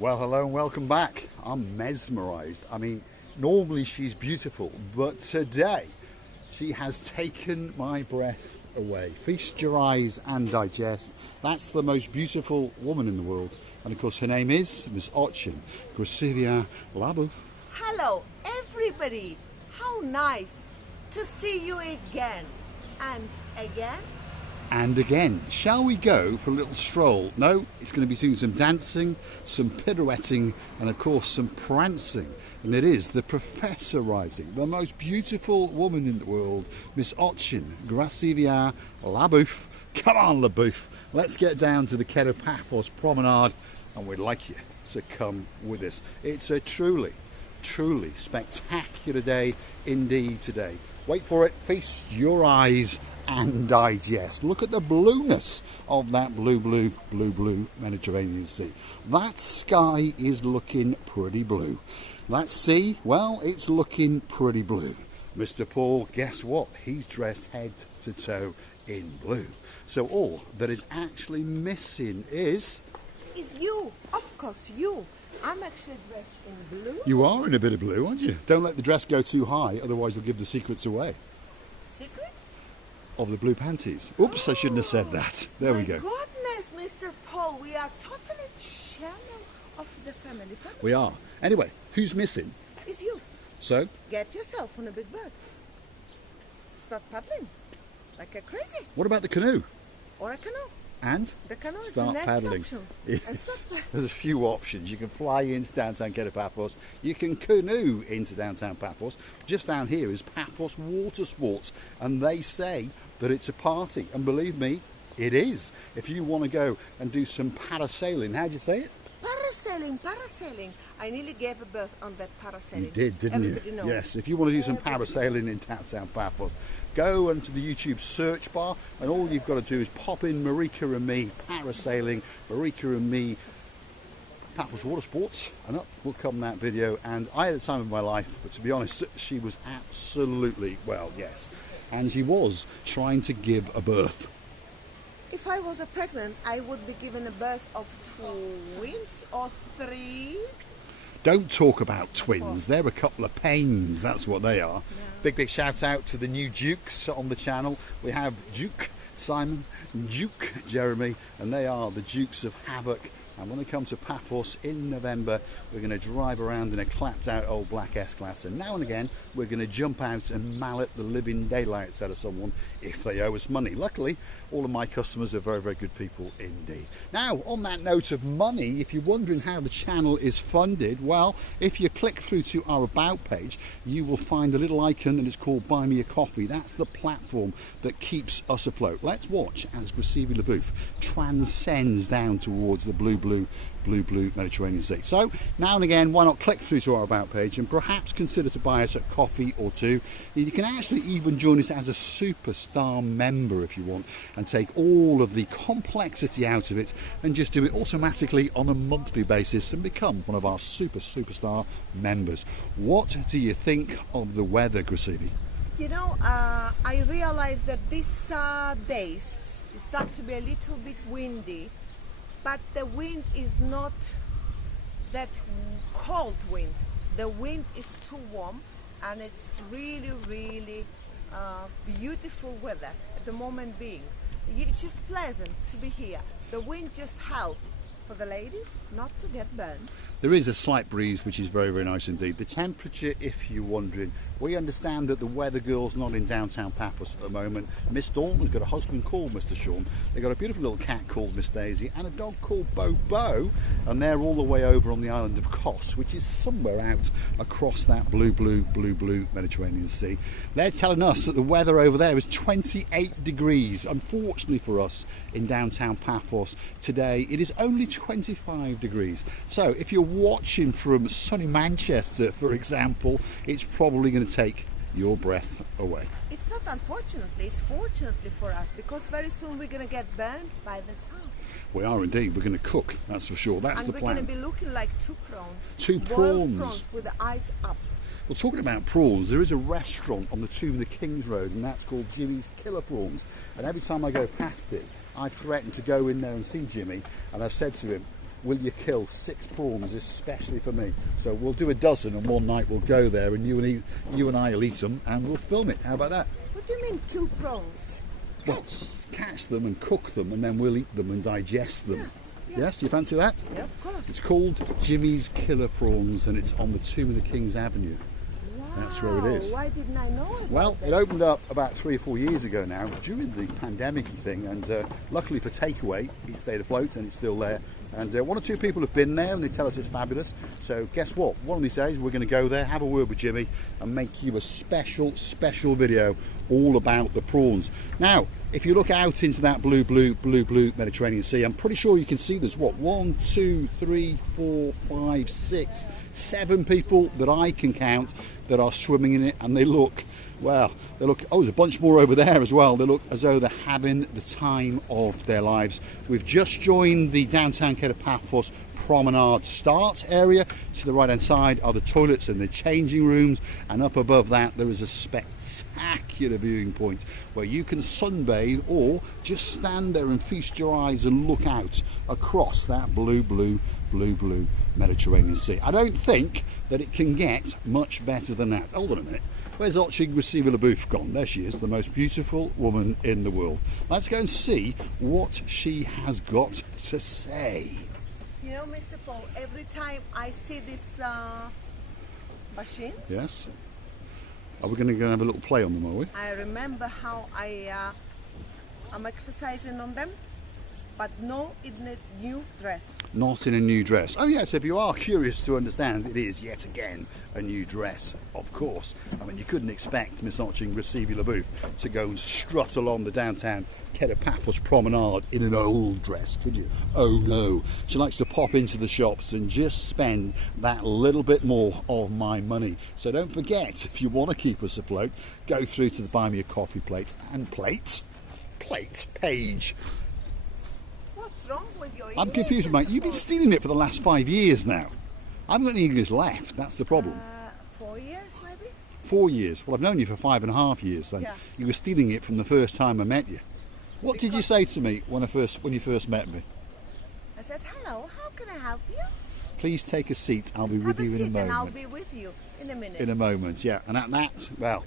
Well, hello and welcome back. I'm mesmerised. I mean, normally she's beautiful, but today she has taken my breath away. Feast your eyes and digest. That's the most beautiful woman in the world. And of course, her name is Miss Ochin Gracivia Labu. Hello, everybody. How nice to see you again and again. And again, shall we go for a little stroll? No, it's going to be doing some dancing, some pirouetting, and of course some prancing. And it is the professorising, the most beautiful woman in the world, Miss Ochin Gracivia Labouf. Come on, Labouf, let's get down to the Kato Paphos Promenade, and we'd like you to come with us. It's a truly spectacular day indeed today. Wait for it, feast your eyes and digest. Look at the blueness of that blue Mediterranean Sea. That sky is looking pretty blue. That sea, well, it's looking pretty blue. Mr. Paul, guess what? He's dressed head to toe in blue. So all that is actually missing is you, of course, you. I'm actually dressed in blue. You are in a bit of blue, aren't you? Don't let the dress go too high, otherwise you'll give the secrets away. Secrets? Of the blue panties. Oops, I shouldn't have said that. There we go. My goodness, Mr. Paul, we are totally channel of the family. We are. Anyway, who's missing? It's you. So? Get yourself on a big boat. Start paddling like a crazy. What about the canoe? Or a canoe. And the canoe is start the next paddling. option. Yes. There's a few options. You can fly into downtown Kato Paphos. You can canoe into downtown Paphos. Just down here is Paphos Water Sports, and they say that it's a party. And believe me, it is. If you want to go and do some parasailing, how do you say it? Parasailing. I nearly gave a birth on that parasailing. You did, didn't Everybody you? knows. Yes. If you want to do some parasailing in downtown Paphos, go into the YouTube search bar, and all you've got to do is pop in Marika and me parasailing, Marika and me Paphos Water Sports, and up will come that video. And I had the time of my life, but to be honest, she was absolutely, well, yes, and she was trying to give a birth. If I was pregnant, I would be given a birth of twins or 3. Don't talk about twins. They're a couple of pains. That's what they are. Yeah. Big shout out to the new Dukes on the channel. We have Duke Simon, Duke Jeremy, and they are the Dukes of Havoc. And when they come to Paphos in November, we're going to drive around in a clapped out old black S-Class, and now and again we're going to jump out and mallet the living daylights out of someone if they owe us money. Luckily, all of my customers are very good people indeed. Now, on that note of money, if you're wondering how the channel is funded, well, if you click through to our About page, you will find a little icon and it's called Buy Me a Coffee. That's the platform that keeps us afloat. Let's watch as Gracivia Labouf transcends down towards the blue Mediterranean Sea. So now and again, why not click through to our About page and perhaps consider to buy us a coffee or two. You can actually even join us as a superstar member if you want, and take all of the complexity out of it and just do it automatically on a monthly basis and become one of our superstar members. What do you think of the weather, Gracivia? You know, I realized that these days start to be a little bit windy, but the wind is not that cold wind. The wind is too warm, and it's really beautiful weather at the moment being. It's just pleasant to be here. The wind just helps for the ladies not to get burned. There is a slight breeze, which is very nice indeed. The temperature, if you're wondering, we understand that the weather girl's not in downtown Paphos at the moment. Miss Dawn has got a husband called Mr. Sean. They've got a beautiful little cat called Miss Daisy and a dog called Bobo, and they're all the way over on the island of Kos, which is somewhere out across that blue Mediterranean Sea. They're telling us that the weather over there is 28 degrees. Unfortunately for us in downtown Paphos today, it is only 25 degrees. So if you're watching from sunny Manchester, for example, it's probably going to take your breath away. It's not unfortunately, it's fortunately for us, because very soon we're going to get burned by the sun. We are indeed. We're going to cook, that's for sure. That's the plan. And we're going to be looking like 2 prawns. Two boiled prawns. prawns with the eyes up. Well, talking about prawns, there is a restaurant on the Tomb of the Kings Road, and that's called Jimmy's Killer Prawns. And every time I go past it, I threaten to go in there and see Jimmy, and I've said to him, will you kill 6 prawns, especially for me? So we'll do a dozen, and one night we'll go there, and you and I will eat them, and we'll film it. How about that? What do you mean kill prawns? Well, catch them and cook them, and then we'll eat them and digest them. Yeah. Yes, you fancy that? Yeah, of course. It's called Jimmy's Killer Prawns, and it's on the Tomb of the Kings Avenue. Wow. That's where it is. Why didn't I know about Well, that? it opened up about 3 or 4 years ago now, during the pandemic thing, and luckily for takeaway, it stayed afloat and it's still there. And 1 or 2 people have been there and they tell us it's fabulous. So guess what? One of these days we're going to go there, have a word with Jimmy, and make you a special video all about the prawns. Now, if you look out into that blue Mediterranean Sea, I'm pretty sure you can see there's what, 1, 2, 3, 4, 5, 6, 7 people that I can count that are swimming in it, and they look, well, oh, there's a bunch more over there as well. They look as though they're having the time of their lives. We've just joined the downtown Kato Paphos Promenade start area. To the right hand side are the toilets and the changing rooms, and up above that there is a spectacular viewing point where you can sunbathe or just stand there and feast your eyes and look out across that blue Mediterranean Sea. I don't think that it can get much better than that. Hold on a minute. Where's Ochig Recibe gone? There she is, the most beautiful woman in the world. Let's go and see what she has got to say. You know, Mr. Paul, every time I see these machines, Yes? Are we going to go and have a little play on them, are we? I remember how I'm exercising on them, but no in a new dress. Not in a new dress. Oh yes, if you are curious to understand, it is yet again a new dress, of course. I mean, you couldn't expect Miss Oching Recibe to go and strut along the downtown Kato Paphos Promenade in an old dress, could you? Oh no. She likes to pop into the shops and just spend that little bit more of my money. So don't forget, if you want to keep us afloat, go through to the Buy Me a Coffee page. What's wrong with your I'm English, confused, mate. Mr. You've been Paul? stealing it for the last 5 years now. I haven't got any English left. That's the problem. 4 years, maybe? 4 years. Well, I've known you for 5.5 years. Then Yeah. you were stealing it from the first time I met you. What did you say to me when you first met me? I said, hello, how can I help you? Please take a seat. I'll be with Have you a in a seat moment. and I'll be with you in a minute. In a moment, yeah. And at that, well,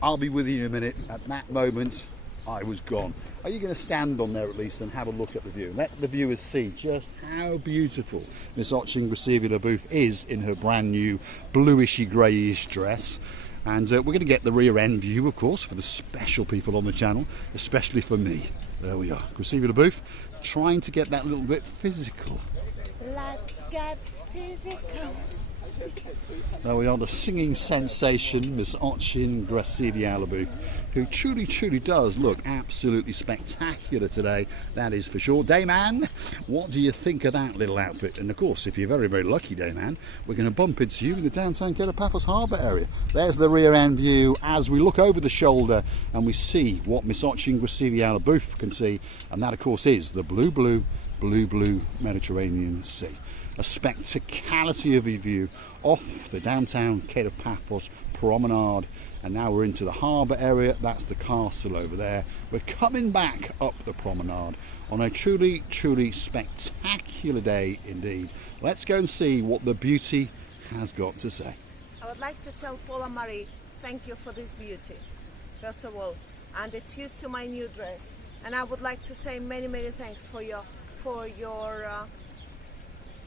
I'll be with you in a minute. At that moment, I was gone. Are you going to stand on there at least and have a look at the view? Let the viewers see just how beautiful Miss Oching Recibe is in her brand new bluishy greyish dress. And we're going to get the rear end view, of course, for the special people on the channel, especially for me. There we are, Recibe trying to get that little bit physical. Let's get physical. There we are, the singing sensation, Miss Oching Recibe, who truly does look absolutely spectacular today, that is for sure. Dayman, what do you think of that little outfit? And of course, if you're very lucky, Dayman, we're going to bump into you in the downtown Kato Paphos Harbour area. There's the rear end view as we look over the shoulder and we see what Miss Oching Recibe can see, and that of course is the blue Mediterranean Sea. A spectacality of a view off the downtown Kato Paphos Promenade, and now we're into the harbour area. That's the castle over there. We're coming back up the promenade on a truly spectacular day indeed. Let's go and see what the beauty has got to say. I would like to tell Paula Marie, thank you for this beauty, first of all, and it's used to my new dress. And I would like to say many thanks for your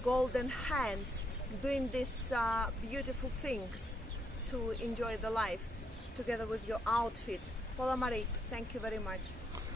golden hands doing these beautiful things to enjoy the life together with your outfit. Paula Marie, thank you very much.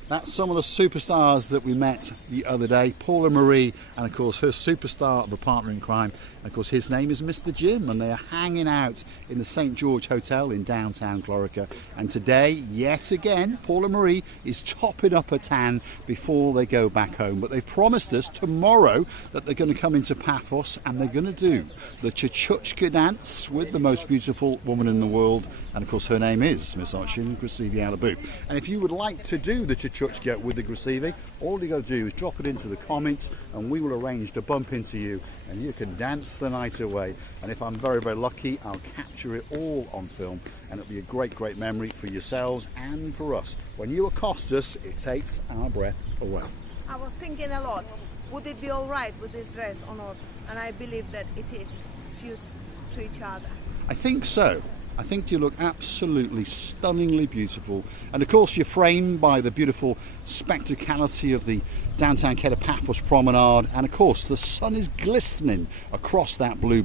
That's some of the superstars that we met the other day. Paula Marie, and of course her superstar of a partner in crime. And of course his name is Mr. Jim, and they are hanging out in the St. George Hotel in downtown Clorica. And today, yet again, Paula Marie is topping up a tan before they go back home. But they've promised us tomorrow that they're going to come into Paphos and they're going to do the Chuchuchka dance with the most beautiful woman in the world. And of course her name is Miss Oching Recibe. And if you would like to do the Chuchuchka with the Recibe, all you got to do is drop it into the comments and we will arrange to bump into you and you can dance the night away. And if I'm very lucky, I'll capture it all on film, and it'll be a great memory for yourselves and for us. When you accost us, it takes our breath away. I was thinking a lot. would it be all right with this dress or not? And I believe that it is, suits to each other. I think so. I think you look absolutely stunningly beautiful, and of course you're framed by the beautiful spectacality of the downtown Kato Paphos Promenade, and of course the sun is glistening across that blue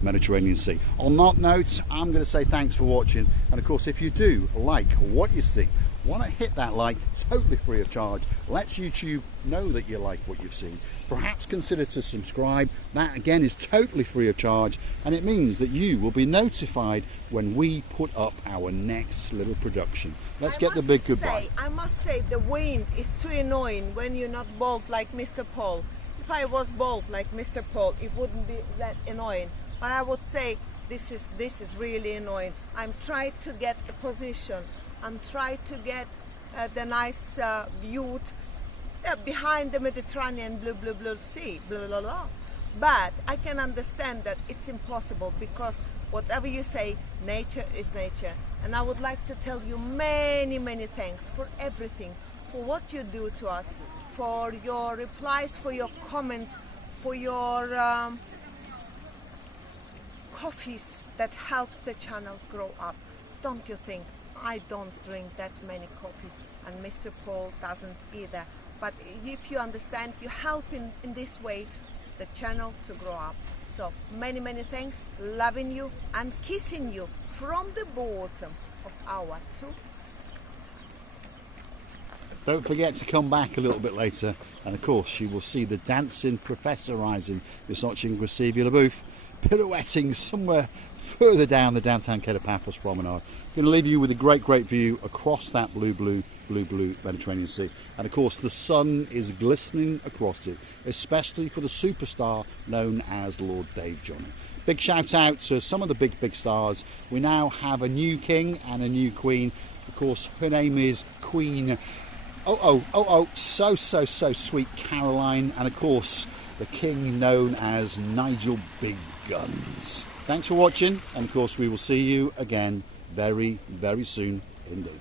Mediterranean Sea. On that note, I'm going to say thanks for watching, and of course if you do like what you see, want to hit that like, totally free of charge, lets YouTube know that you like what you've seen. Perhaps consider to subscribe. That again is totally free of charge, and it means that you will be notified when we put up our next little production. Let's get the big goodbye. I must say the wind is too annoying when you're not bald like Mr. Paul. If I was bald like Mr. Paul, it wouldn't be that annoying. But I would say this is really annoying. I'm trying to get a position. I'm trying to get the nice view behind the Mediterranean blue sea, blah, blah, blah. But I can understand that it's impossible, because whatever you say, nature is nature. And I would like to tell you many thanks for everything, for what you do to us, for your replies, for your comments, for your coffees that helps the channel grow up. Don't you think? I don't drink that many coffees, and Mr. Paul doesn't either. But if you understand, you help in this way the channel to grow up. So many thanks, loving you and kissing you from the bottom of our two. Don't forget to come back a little bit later, and of course you will see the dancing professorising Vysočin Krasivy Lubov pirouetting somewhere further down the downtown Kato Paphos Promenade. Going to leave you with a great view across that blue Mediterranean Sea, and of course the sun is glistening across it, especially for the superstar known as Lord Dave Johnny. Big shout out to some of the big stars. We now have a new king and a new queen. Of course her name is Queen so sweet Caroline, and of course the king known as Nigel Big Guns. Thanks for watching, and of course we will see you again very soon indeed.